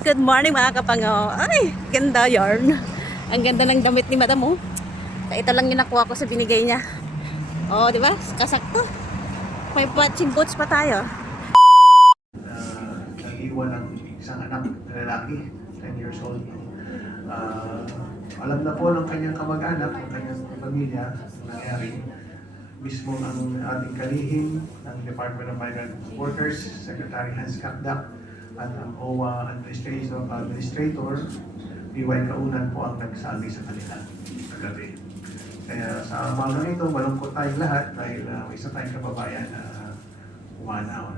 Good morning mga kapangaw. Ay, ganda yarn. Ang ganda ng damit ni madam oh. Ito lang yung nakuha ko sa binigay niya. Oh, di ba? Kasakto. May matching boots pa tayo. Nag-iwan ng isang anak na lalaki, 10 years old. Alam na po ng kanyang kamag-anak, ng kanyang pamilya, nangyari. Mismo ang ating kalihim ng Department of Migrant Workers, Secretary Hans Kakdak, at ang OWA Administrator, PY Kaunan po ang nagsabi sa kanila kagabi. Kaya sa umaga ito, malungkot tayong lahat dahil may isa tayong kababayan na umanaw.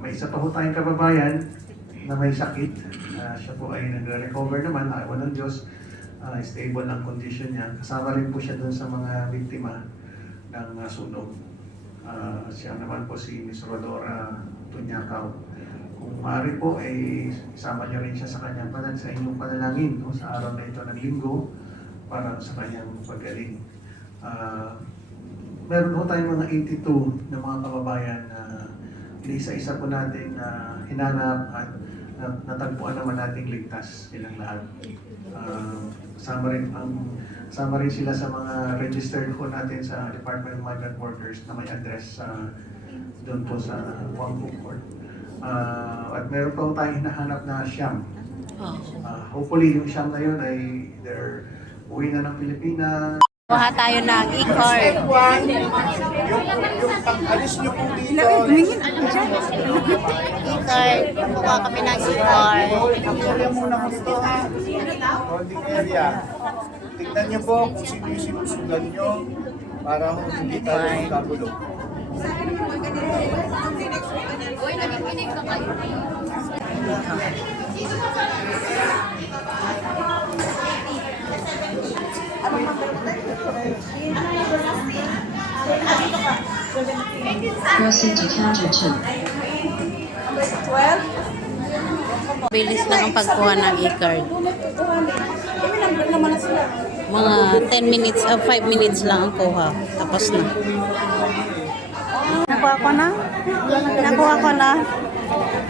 May isa pa po tayong kababayan na may sakit. Siya po ay nagre-recover naman, awa ng Diyos. Stable ang condition niya. Kasama rin po siya doon sa mga biktima ng sunog. Siya naman po si Ms. Rodora Tunyakaw. Kung maaari po, isama niyo rin siya sa kanyang sa inyong panalangin no, sa araw na ito ng linggo para sa kanyang paggaling. Meron po tayong mga 82 na mga kababayan na isa-isa po natin hinanap at natagpuan naman nating ligtas silang lahat. Sama rin sila sa mga registered po natin sa Department of Migrant Workers na may address doon po sa Wangpong Court. At meron pa tayong hinahanap na siyam. Hopefully yung siyam na yun ay uwi na ng Pilipinas. Kuha tayo ng e-card. Yung pang-alis nyo po dito. E-card. Kuha kami ng e-card. Area muna mo dito ha. Holding area. Tignan nyo po kung sino yung sinusundan nyo para hindi tayo magkagulo. Proceed to counter 2. Bilis lang ang pagkuha ng e-card. Mga 10 minutes, 5 minutes lang ang kuha. Tapos na. Nakuha ko na. Nakuha ko na.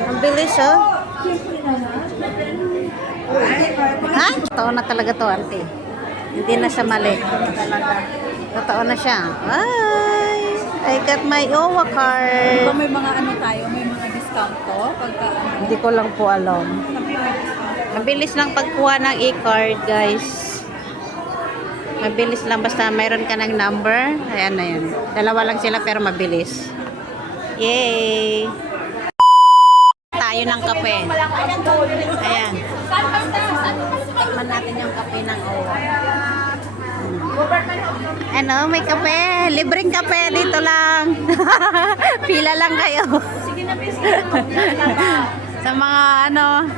Ang bilis oh. Ha? Totoo na talaga to, ante. Hindi na siya mali. Totoo na siya. Ay! I got my OWA card. May mga ano tayo, may mga discount to pagka Hindi ko lang po alam. Mabilis lang pagkuha ng e-card, guys. Mabilis lang basta mayroon ka ng number. Ayan na yun. Dalawa lang sila pero mabilis. Yay! Tayo ng kape. Ayan. Tikman natin yung kape ng OWA. Ano, may kape. Libreng kape dito lang. Pila lang kayo. Sa mga ano,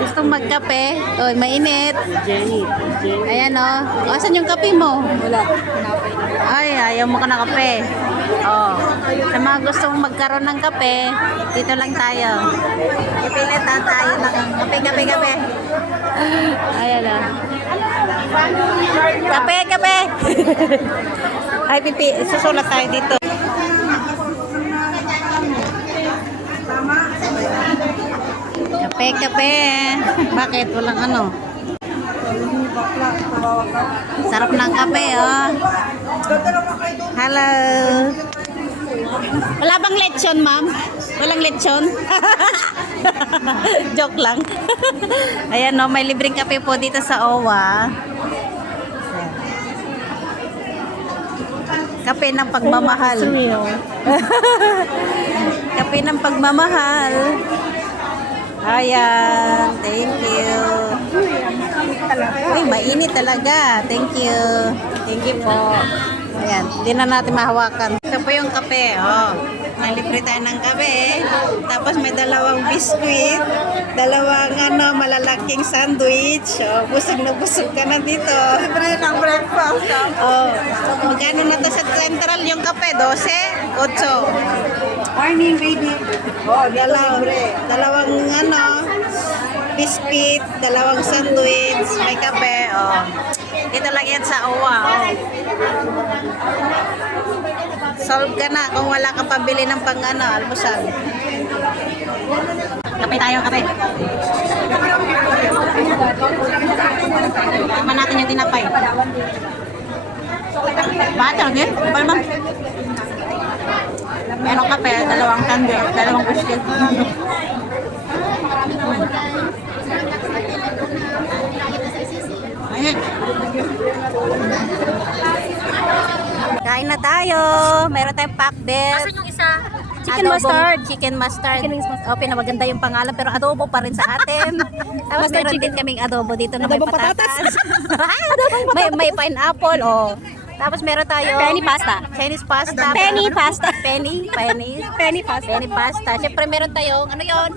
gustong magkape. Oh, mainit. Ayan oh. Asan yung kape mo? wala. Ay, ayaw mo ka na kape. Oh. Sa mga gustong magkaroon ng kape, dito lang tayo. Ipilit na tayo ng kape. Ayan oh. Kape. Ay, pipi. Susulat tayo dito. Kape. Bakit? Walang ano? Sarap ng kape, oh. Hello. Wala bang lechon, ma'am? Walang lechon? Joke lang. Ayan, no, may libreng kape po dito sa OWA. Kape ng pagmamahal. Kape ng pagmamahal. Ayan, thank you. Uy, mainit talaga. Thank you. Thank you po. Ayan, hindi na natin mahawakan. Ito po yung kape, oh. May libre tayo ng kape. Tapos may dalawang biskuit, dalawang malalaking sandwich. Oh, busog na busog ka na dito. Libre ng breakfast. Oh, magkano na to sa Central yung kape? 12? 8? Morning, baby. Oh, Dalawang biscuit, dalawang sandwich, may kape, oh. Dito lang yan sa OWA, oh. Solve ka na kung wala kang pabili ng almusal. Kape tayo, kape. Tama natin yung tinapay. Bata, okay? Ba naman? Meron kape, dalawang candle, dalawang biscuit. Ayun. Kain na tayo. Meron tayong pakbet. Asan yung isa? Chicken mustard. Chicken mustard. Oh, pinamaganda yung pangalan pero adobo pa rin sa atin. Tapos meron din kaming adobo dito na may patatas. may pineapple, oh. Tapos meron tayo Penny pasta. Chinese pasta. Penny pasta. Penny pasta. Penny pasta. Siyempre meron tayong ano 'yon?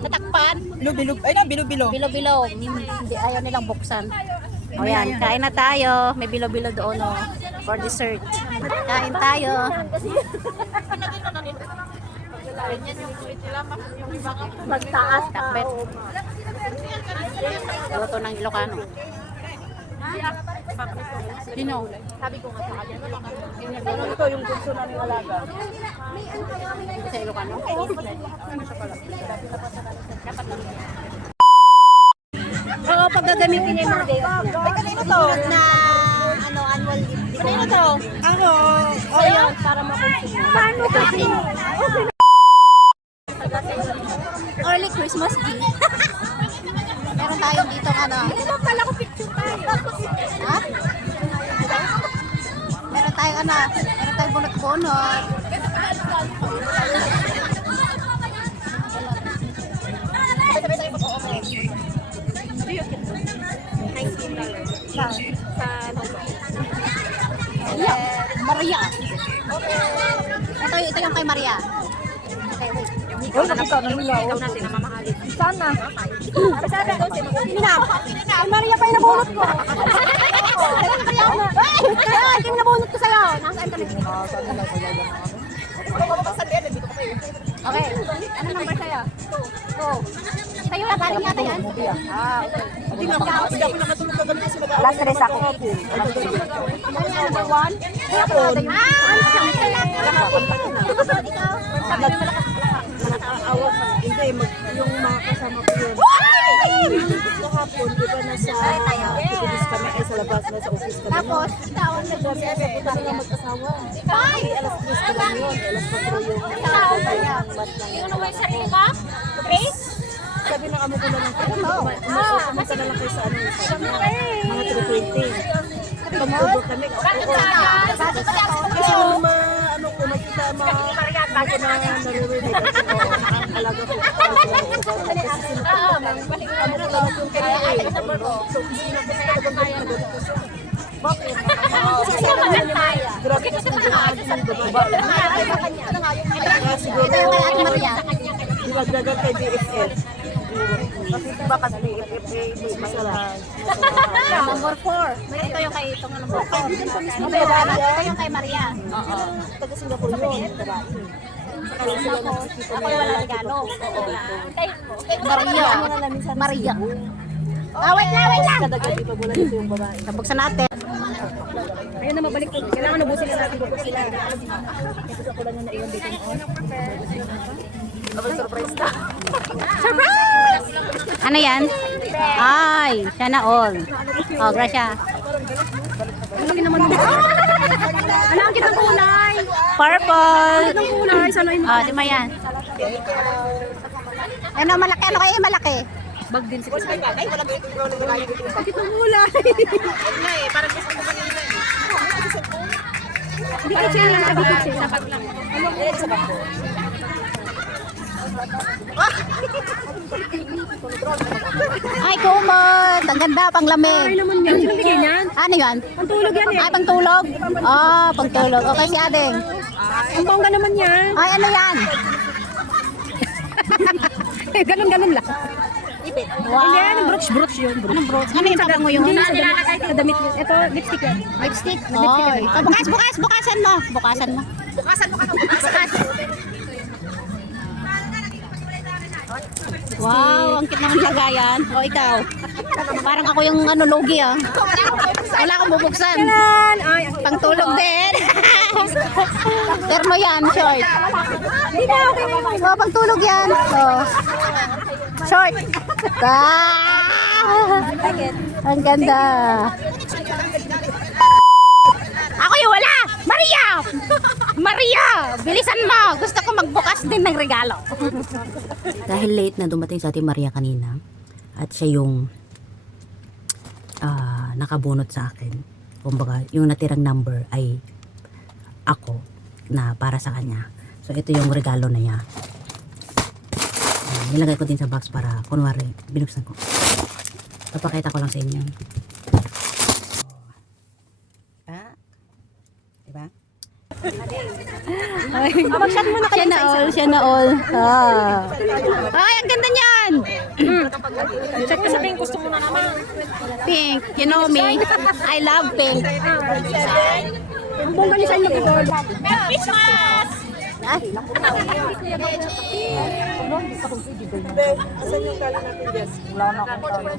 Tatakpan. Bilog-bilog. Ay na, bilog-bilog. Bilo-bilo. Hindi ayaw nilang buksan. O yan, kain na tayo. May bilo-bilo doon oh, for dessert. Kain tayo. Magtaas. Takbet. Luto ng Ilocano. Sino? Ito yung gusto namin alaga. Sa Ilocano? Oo, pag gagamitin niya yung mga day off niya. Ay, kanino to? Na, ano, annual leave. Kanino to? Ako. Sa'yo, para makonsume. Paano kasi? Early Christmas Eve. Meron tayong dito ano. Hindi mo pala ko picture tayo. Ha? Meron tayong ano. Meron tayong bunot-bunot. Maria. Ito yung kay Maria. Okay, wait. Oh, nakita na nila. Ikaw natin ang mamahalin. Sana. Sabi doon, Minam. Ay, Maria pa yung nabunot ko. Ay, yung nabunot ko sa'yo. Nasaan ka nag Okay. Ano number sa'yo? 2. Sa'yo na galing yata yan. Hindi nga ako. Hindi ako nakatulog ka ganun kasi mag-aaral. Last 3 ako. Ano yan, number 1? Hindi, yung mga kasama ko yun. Kahapon, di ba nasa office kami, ay sa labas, nasa office kami. Tapos, ikaw ang Kasi sa puta nila mag-asawa. Ay, alas 3 pa lang yun. Alas 4 yung Yung ano may sarili ka? Grace? sabi na kamo ko na lang kayo. Pumunta na lang kayo sa ano, sa mga 320. Pag-ubo kami. Kasi nung ano ko, nakita mga ako na naririnig ako ang alaga ko. Kasi sinupunta ng ano na tawag yung kaya. So, gusto na ko sa talagang ganito siya. Bakit? Kasi sa akin grabe kasi nag-aagin ng babae. Siguro, ito yung kay Ate Maria. dinagdagan kay BFF. Kasi diba kasi BFF may masalahan. Number 4. Ito yung kay itong number 4. Ito yung kay Maria. Oo. Taga Singapore yun. Kaya sila nakikita Ako na wala yun. regalo. Maria. Maria. Wait lang. Kada gabi pag wala dito yung babae. Buksan natin. Ayun na mabalik ko. Kailangan nabusin na natin ko sila. Kasi ako lang yung naiwan dito. Surprise! Ano yan? Ay, sana all. Oh, gracia. Ano naman mo? Ano ang kitang kulay? Purple. Ang kulay. Sana yung Oh, di ba yan? Ano, malaki. Ano kayo malaki? bag din si Ay, wala ganito yung kulay. Ang kitang kulay. Parang gusto ko kanina eh. Hindi ko siya lang sabi ko siya. Sapat lang. Ay, kumot. Ang ganda, Ay panglamig. naman yan. Sino bigay niyan? Ano yan? Pantulog yan eh. Ay, pangtulog? Oh, pangtulog. Okay, si Adeng. Ang bongga naman yan. Ay, ano yan? Ganon-ganon lang. Wow. Hindi, anong brooch yun. Anong brooch? Ano yung sabi mo yun? Hindi sa damit yun. Ito, lipstick yan. Lipstick? Oy. Oh, bukasan mo. Bukasan mo. Bukasan mo ka. Bukasan. Wow, ang cute naman lagayan. O, ikaw. Parang ako yung ano, logi ah. Wala akong bubuksan. Pangtulog din. Termo yan, short. Oh, pangtulog yan. Oh. Short. Ang ganda. Ako yung wala! Maria! Maria! Bilisan mo! Gusto ko magbukas din ng regalo. Dahil late na dumating sa ating Maria kanina at siya yung nakabunot sa akin. Kumbaga, yung natirang number ay ako na para sa kanya. So, ito yung regalo na niya. Nilagay ko din sa box para kunwari, binuksan ko. Papakita ko lang sa inyo. Diba? Mag-shot muna kayo sa isa. Siya na all. Ay, ang ganda niyan! Check ka sa pink, gusto mo na naman. Pink, you know me. I love pink. Ang bongga niya sa inyo. Merry Christmas! Asan yung kala natin, Jess? Wala na akong kala.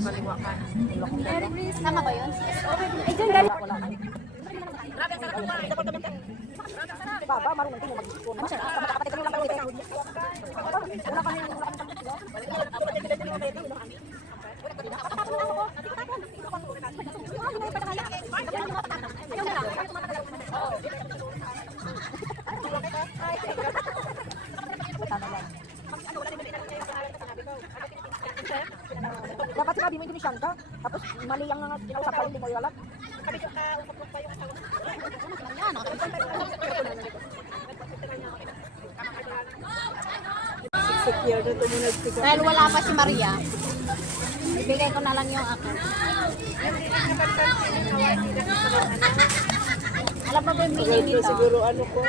Tama ba yun? Ay, dyan galing. Baba, marunong din yung mag-ipon. Kapatid ko lang kayo. Dapat sabi mo yung Shanka, tapos mali ang kinausap ka, hindi mo iwalat. Dahil wala pa si Maria, ibigay ko na lang yung ako. Alam mo ba yung meaning nito? Siguro ano ko,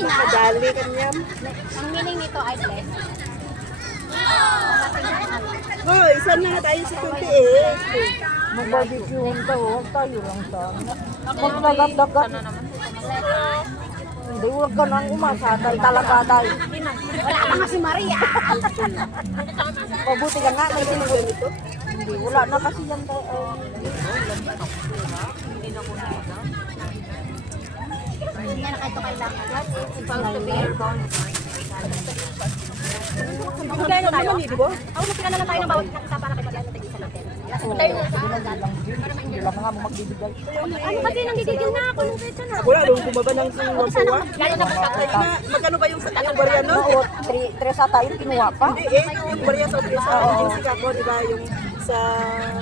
madali kanyam. Ang meaning nito ay blessed. Oh, isa na tayo sa 28. Mag-barbecue daw, tayo lang sana. Magdagat-dagat. Hindi, huwag ka nang umasa, dahil talaga dahil. Wala pa nga si Maria. Mabuti ka nga, may sinuwi nito. Hindi, wala na kasi yan tayo. Hindi na kahit ito kailangan. Magkaya na tayo, di ba? Ako, magkaya na lang tayo ng bawat nakita para kay Mariano tigisa natin. Hindi lang nga mo magbibigay. Ano kasi nang gigigil na ako nung kaya na? Wala, doon bumaba ng sinuwa. Magkano ba yung Mariano? Oo, 3 sa tayo, kinuha pa. Hindi yung Mariano sa 3 sa yung Chicago, di ba? Yung sa...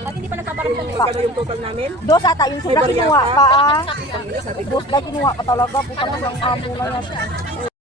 Pag hindi pa nagkabaramdam eh. Magkano yung total namin? 2 sa tayo, yung sila kinuha pa. Boss, dahil kinuha pa talaga. Putang ng amo na yan.